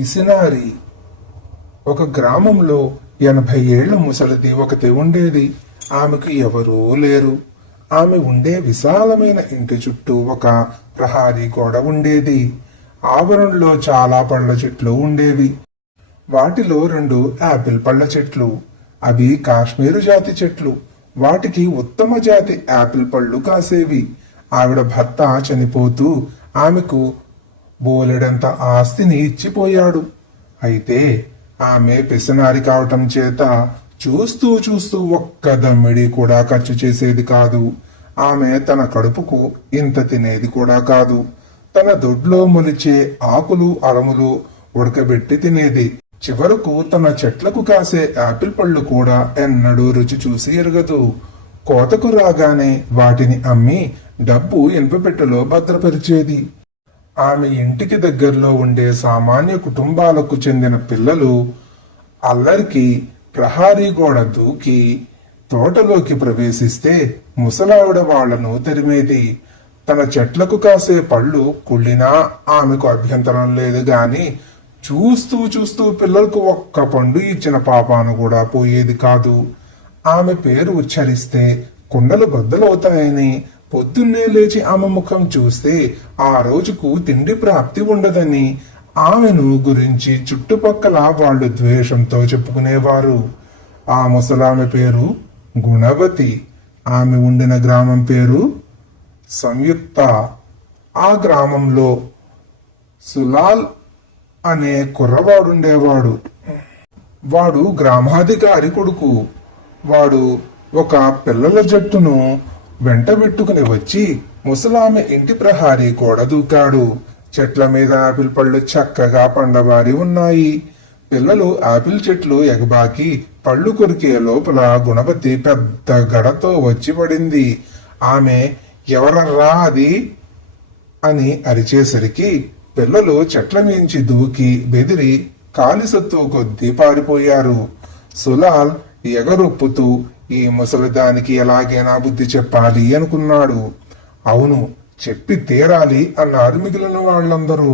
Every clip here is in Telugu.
పిసినారి. ఒక గ్రామంలో 80 ఏళ్ల ముసలిది ఒకటి ఉండేది. ఆమెకు ఎవరూ లేరు. ఆమె ఉండే విశాలమైన ఇంటి చుట్టూ ఒక ప్రహారీ గోడ ఉండేది. ఆవరణలో చాలా పళ్ళ చెట్లు ఉండేవి. వాటిలో 2 యాపిల్ పళ్ళ చెట్లు. అవి కాశ్మీరు జాతి చెట్లు. వాటికి ఉత్తమ జాతి యాపిల్ పళ్ళు కాసేవి. ఆవిడ భర్త చనిపోతూ ఆమెకు బోలెడంత ఆస్తిని ఇచ్చిపోయాడు. అయితే ఆమె పిసినారి కావటం చేత చూస్తూ చూస్తూ ఒక్క దమ్మిడి కూడా ఖర్చు చేసేది కాదు. ఆమె తన కడుపుకు ఇంత తినేది కూడా కాదు. తన దొడ్లో మొలిచే ఆకులు అరములు ఉడకబెట్టి తినేది. చివరకు తన చెట్లకు కాసే యాపిల్ పళ్ళు కూడా ఎన్నడూ రుచి చూసి ఎరగదు. కోతకు రాగానే వాటిని అమ్మి డబ్బు ఇనుపపెట్టెలో భద్రపరిచేది. ఆమె ఇంటికి దగ్గరలో ఉండే సామాన్య కుటుంబాలకు చెందిన పిల్లలు అల్లరికి ప్రహారీ గోడ దూకి తోటలోకి ప్రవేశిస్తే ముసలావిడ వాళ్లను తరిమేది. తన చెట్లకు కాసే పళ్ళు కుళ్ళినా ఆమెకు అభ్యంతరం లేదు గాని చూస్తూ చూస్తూ పిల్లలకు ఒక్క పండు ఇచ్చిన పాపాను కూడా పోయేది కాదు. ఆమె పేరు ఉచ్చరిస్తే కుండలు బద్దలవుతాయని, పొద్దున్నే లేచి ఆమె ముఖం చూస్తే ఆ రోజుకు తిండి ప్రాప్తి ఉండదని ఆమెను గురించి చుట్టుపక్కల వాళ్ళు ద్వేషంతో చెప్పుకునేవారు. ఆ ముసలామె పేరు గుణవతి. ఆమె ఉండిన గ్రామం పేరు సంయుక్త. ఆ గ్రామంలో సులాల్ అనే కుర్రవాడుండేవాడు. వాడు గ్రామాధికారి కొడుకు. వాడు ఒక పిల్లల జట్టును వెంటబెట్టుకుని వచ్చి ముసలామె ఇంటి ప్రహారీ గోడ దూకాడు. చెట్ల మీద ఆపిల్ పళ్ళు చక్కగా పండబారి ఉన్నాయి. పిల్లలు ఆపిల్ చెట్లు ఎగబాకి పళ్ళు కొరికే లోపల గుణవతి పెద్ద గడతో వచ్చి పడింది. ఆమె ఎవరర్రా అది అని అరిచేసరికి పిల్లలు చెట్ల మించి దూకి బెదిరి కాలిసత్తు కొద్దీ పారిపోయారు. సులాల్ ఎగరొప్పుతూ ఈ ముసలిదానికి ఎలాగైనా బుద్ధి చెప్పాలి అనుకున్నాడు. అవును, చెప్పి తీరాలి అన్నారు మిగిలిన వాళ్ళందరూ.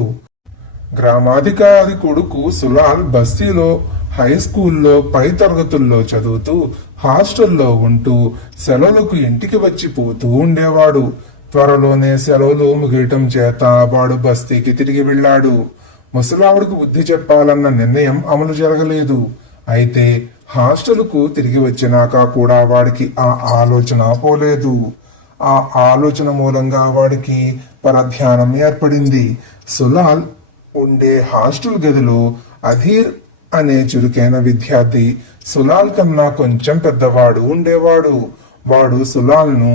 గ్రామాధికారి కొడుకు సులాల్ బస్తీలో హై స్కూల్లో పై తరగతుల్లో చదువుతూ హాస్టల్లో ఉంటూ సెలవులకు ఇంటికి వచ్చి పోతూ ఉండేవాడు. త్వరలోనే సెలవులు ముగియటం చేత వాడు బస్తీకి తిరిగి వెళ్ళాడు. ముసలావిడకు బుద్ధి చెప్పాలన్న నిర్ణయం అమలు జరగలేదు. అయితే హాస్టల్కు తిరిగి వచ్చినాక కూడా వాడికి ఆ ఆలోచన పోలేదు. ఆ ఆలోచన మూలంగా వాడికి పరధ్యానం ఏర్పడింది. సులాల్ ఉండే హాస్టల్ గదిలో అధీర్ అనే చురుకైన విద్యార్థి సులాల్ కన్నా కొంచెం పెద్దవాడు ఉండేవాడు. వాడు సులాల్ను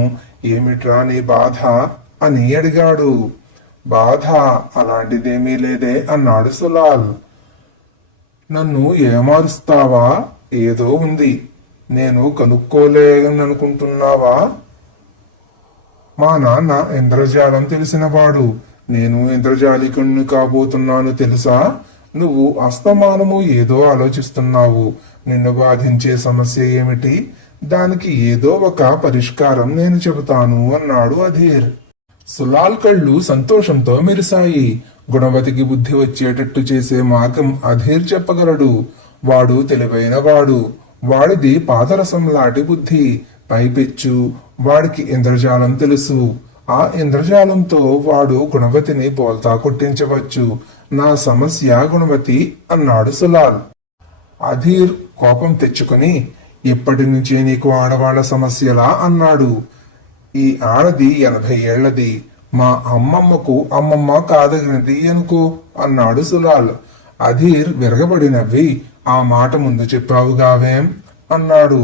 ఏమిట్రా నీ బాధ అని అడిగాడు. బాధ అలాంటిదేమీ లేదే అన్నాడు సులాల్. నన్ను ఏమారుస్తావా? ఏదో ఉంది, నేను కనుక్కోలేననుకుంటున్నావా? మా నాన్న ఇంద్రజాలం తెలిసినవాడు. నేను ఇంద్రజాలికుణ్ణి కాబోతున్నాను తెలుసా? నువ్వు అస్తమానము ఏదో ఆలోచిస్తున్నావు. నిన్ను బాధించే సమస్య ఏమిటి? దానికి ఏదో ఒక పరిష్కారం నేను చెబుతాను అన్నాడు అధీర్. సులాల్ కళ్ళు సంతోషంతో మెరిశాయి. గుణవతికి బుద్ధి వచ్చేటట్టు చేసే మార్గం అధీర్ చెప్పగలడు. వాడు తెలివైన వాడు. వాడిది పాదరసం లాంటి బుద్ధి. పైపెచ్చు వాడికి ఇంద్రజాలం తెలుసు. ఆ ఇంద్రజాలంతో వాడు గుణవతిని బోల్తా కొట్టించవచ్చు. నా సమస్య గుణవతి అన్నాడు సులాల్. అధీర్ కోపం తెచ్చుకుని, ఎప్పటి నుంచే నీకు ఆడవాళ్ల సమస్యలా అన్నాడు. ఈ ఆడది 80 ఏళ్లది. మా అమ్మమ్మకు అమ్మమ్మ కాదగినది అనుకో అన్నాడు సులాల్. అధీర్ విరగబడి నవ్వి, ఆ మాట ముందు చెప్పావుగావేం అన్నాడు.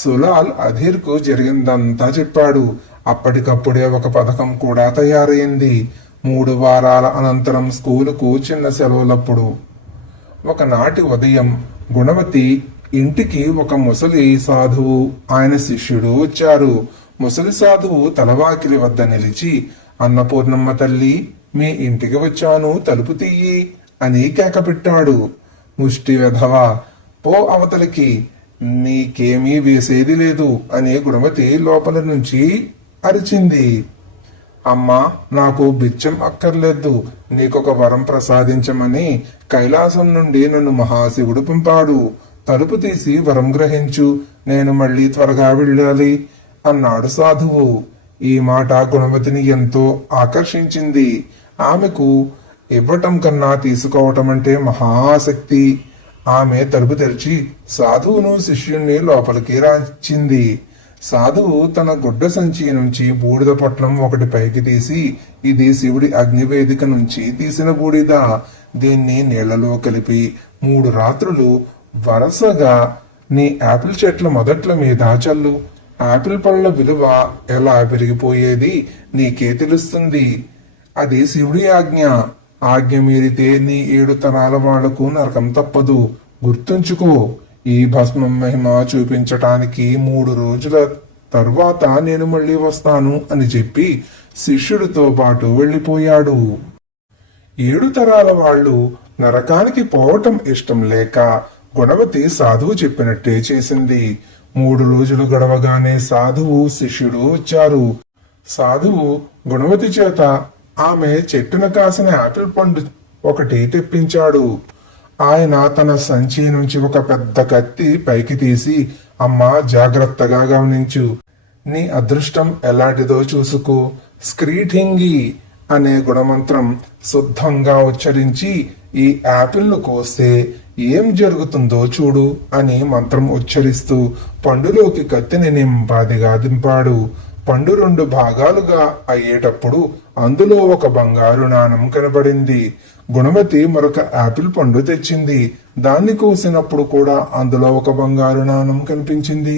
సులాల్ అధీర్ కు జరిగిందంతా చెప్పాడు. అప్పటికప్పుడే ఒక పథకం కూడా తయారైంది. 3 వారాల అనంతరం స్కూలుకు చిన్న సెలవులప్పుడు ఒకనాటి ఉదయం గుణవతి ఇంటికి ఒక ముసలి సాధువు ఆయన శిష్యుడు వచ్చారు. ముసలి సాధువు తలవాకిలి వద్ద నిలిచి, అన్నపూర్ణమ్మ తల్లి, మీ ఇంటికి వచ్చాను, తలుపు తీయి అని కేకపెట్టాడు. ముష్టి వెధవా, పో అవతలికి, నీకేమీ వేసేది లేదు అని గుణవతి లోపల నుంచి అరిచింది. అమ్మా, నాకు బిచ్చం అక్కర్లేదు, నీకొక వరం ప్రసాదించమని కైలాసం నుండి నన్ను మహాశివుడు పంపాడు. తలుపు తీసి వరం గ్రహించు, నేను మళ్ళీ త్వరగా వెళ్ళాలి అన్నాడు సాధువు. ఈ మాట గుణవతిని ఎంతో ఆకర్షించింది. ఆమెకు ఇవ్వటం కన్నా తీసుకోవటం అంటే మహాశక్తి. ఆమె తలుపు తెరిచి సాధువును శిష్యుణ్ణి లోపలికి రాచింది. సాధువు తన గుడ్డ సంచి నుంచి బూడిద పొట్లం ఒకటి పైకి తీసి, ఇది శివుడి అగ్నివేదిక నుంచి తీసిన బూడిద. దీన్ని నీళ్లలో కలిపి 3 రాత్రులు వరుసగా నీ యాపిల్ చెట్ల మొదట్ల మీద చల్లు. యాపిల్ పళ్ళ విలువ ఎలా పెరిగిపోయేది నీకే తెలుస్తుంది. అది శివుడి ఆజ్ఞ. ఆజ్ఞ మీరితే నీ 7 తరాల వాళ్లకు నరకం తప్పదు. గుర్తుంచుకో. ఈ భస్మం మహిమ చూపించటానికి 3 రోజుల తరువాత నేను మళ్ళీ వస్తాను అని చెప్పి శిష్యుడితో పాటు వెళ్ళిపోయాడు. 7 తరాల వాళ్ళు నరకానికి పోవటం ఇష్టం లేక గుణవతి సాధువు చెప్పినట్టే చేసింది. 3 రోజులు గడవగానే సాధువు శిష్యుడు వచ్చారు. సాధువు గుణవతి చేత ఆమె చెట్టున కాసిన ఆపిల్ పండు ఒకటి తెప్పించాడు. ఆయన తన సంచి నుంచి ఒక పెద్ద కత్తి పైకి తీసి, అమ్మా, జాగ్రత్తగా గమనించు. నీ అదృష్టం ఎలాంటిదో చూసుకో. స్క్రీఠింగి అనే గుణమంత్రం శుద్ధంగా ఉచ్చరించి ఈ యాపిల్ ను కోస్తే ఏం జరుగుతుందో చూడు అని మంత్రం ఉచ్చరిస్తూ పండులోకి కత్తిని నింపాదిగా దింపాడు. పండు 2 భాగాలుగా అయ్యేటప్పుడు అందులో ఒక బంగారు నాణం కనబడింది. గుణవతి మరొక యాపిల్ పండు తెచ్చింది. దాన్ని కోసినప్పుడు కూడా అందులో ఒక బంగారు నాణం కనిపించింది.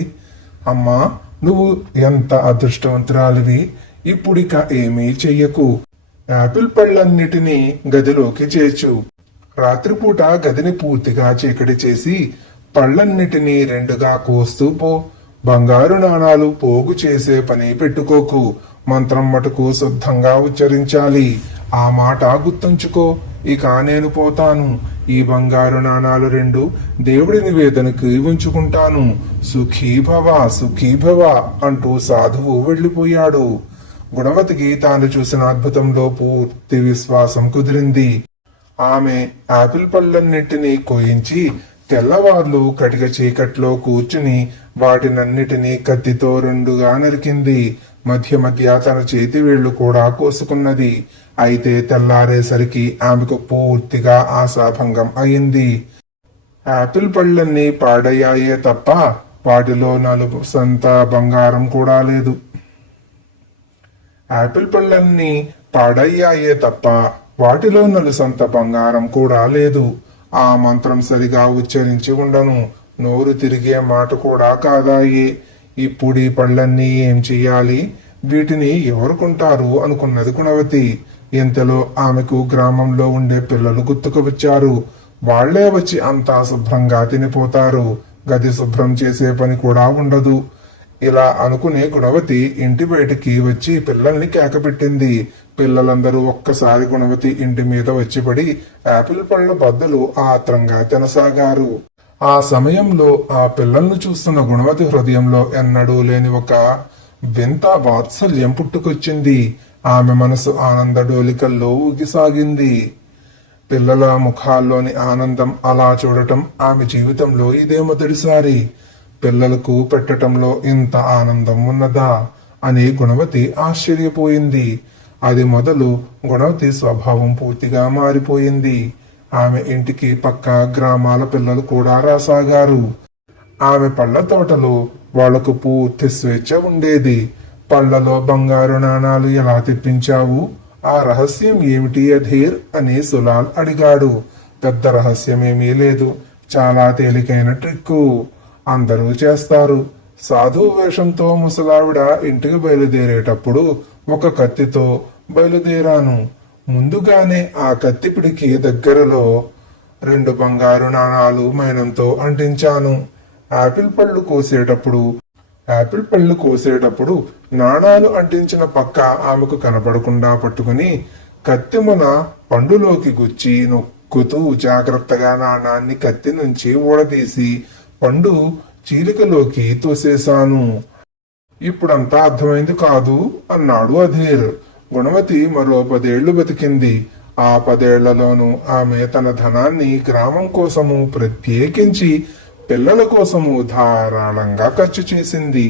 అమ్మా, నువ్వు ఎంత అదృష్టవంతురాలివి. ఇప్పుడిక ఏమీ చెయ్యకు. యాపిల్ పళ్ళన్నిటినీ గదిలోకి చేర్చు. రాత్రిపూట గదిని పూర్తిగా చీకటి చేసి పళ్ళన్నిటినీ 2గా కోస్తూ పో. బంగారు నాణాలు పోగు చేసే పని పెట్టుకోకు. మంత్రం మటుకు శుద్ధంగా ఉచ్చరించాలి. ఆ మాట గుర్తుంచుకో. ఇక నేను పోతాను. ఈ బంగారు నాణాలు 2 దేవుడి నివేదనకి ఉంచుకుంటాను. సుఖీభవ సుఖీభవ అంటూ సాధువు వెళ్లిపోయాడు. గుణవతికి తాను చూసిన అద్భుతంలో పూర్తి విశ్వాసం కుదిరింది. ఆమె ఆపిల్ పళ్ళన్నింటినీ కోయించి తెల్లవార్లు కటిక చీకట్లో కూర్చుని వాటినన్నిటినీ కత్తితో 2గా నరికింది. మధ్య మధ్య తన చేతి వేళ్లు కూడా కోసుకున్నది. అయితే తెల్లారేసరికి ఆమెకు పూర్తిగా ఆశాభంగం అయింది. ఆపిల్ పళ్ళన్నీ పాడయ్యాయే తప్ప వాటిలో 4 సంత బంగారం కూడా లేదు. ఆపిల్ పళ్ళన్నీ పాడయ్యాయే తప్ప వాటిలో 4 సంత బంగారం కూడా లేదు. ఆ మంత్రం సరిగా ఉచ్చరించి ఉండను. నోరు తిరిగే మాట కూడా కాదాయి. ఇప్పుడు ఈ పళ్ళన్నీ ఏం చెయ్యాలి? వీటిని ఎవరుకుంటారు అనుకున్నది గుణవతి. ఇంతలో ఆమెకు గ్రామంలో ఉండే పిల్లలు గుర్తుకు వచ్చారు. వాళ్లే వచ్చి అంతా శుభ్రంగా తినిపోతారు. గది శుభ్రం చేసే పని కూడా ఉండదు. ఇలా అనుకునే గుణవతి ఇంటి బయటికి వచ్చి పిల్లల్ని కేకపెట్టింది. పిల్లలందరూ ఒక్కసారి గుణవతి ఇంటి మీద వచ్చి పడి యాపిల్ పళ్ళ బద్దలు ఆత్రంగా తినసాగారు. ఆ సమయంలో ఆ పిల్లల్ని చూస్తున్న గుణవతి హృదయంలో ఎన్నడూ లేని ఒక వింత వాత్సల్యం పుట్టుకొచ్చింది. ఆమె మనసు ఆనంద డోలికల్లో ఊగిసాగింది. పిల్లల ముఖాల్లోని ఆనందం అలా చూడటం ఆమె జీవితంలో ఇదే మొదటిసారి. పిల్లలకు పెట్టటంలో ఇంత ఆనందం ఉన్నదా అని గుణవతి ఆశ్చర్యపోయింది. అది మొదలు గుణవతి స్వభావం పూర్తిగా మారిపోయింది. ఆమె ఇంటికి పక్క గ్రామాల పిల్లలు కూడా రాసాగారు. ఆమె పళ్ళ తోటలో వాళ్లకు పూర్తి స్వేచ్ఛ ఉండేది. పళ్లలో బంగారు నాణాలు ఎలా తెప్పించావు? ఆ రహస్యం ఏమిటి అధీర్ అని సులాల్ అడిగాడు. పెద్ద రహస్యమేమీ లేదు, చాలా తేలికైన ట్రిక్కు. అందరూ చేస్తారు. సాధువు వేషంతో ముసలావిడ ఇంటికి బయలుదేరేటప్పుడు ఒక కత్తితో బయలుదేరాను. ముందుగానే ఆ కత్తిపిడికి దగ్గరలో 2 బంగారు నాణాలు మైనంతో అంటించాను. యాపిల్ పళ్ళు కోసేటప్పుడు నాణాలు అంటించిన పక్క ఆమెకు కనపడకుండా పట్టుకుని కత్తిమున పండులోకి గుచ్చి నొక్కుతూ జాగ్రత్తగా నాణాన్ని కత్తి నుంచి ఊడదీసి పండు చీలికలోకి తోసేశాను. ఇప్పుడంతా అర్థమైంది కాదు అన్నాడు అధీర్. గుణవతి మరో 10 ఏళ్లు బతికింది. ఆ 10 ఏళ్లలోనూ ఆమె తన ధనాన్ని గ్రామం కోసము, ప్రత్యేకించి పిల్లల కోసము ధారాళంగా ఖర్చు చేసింది.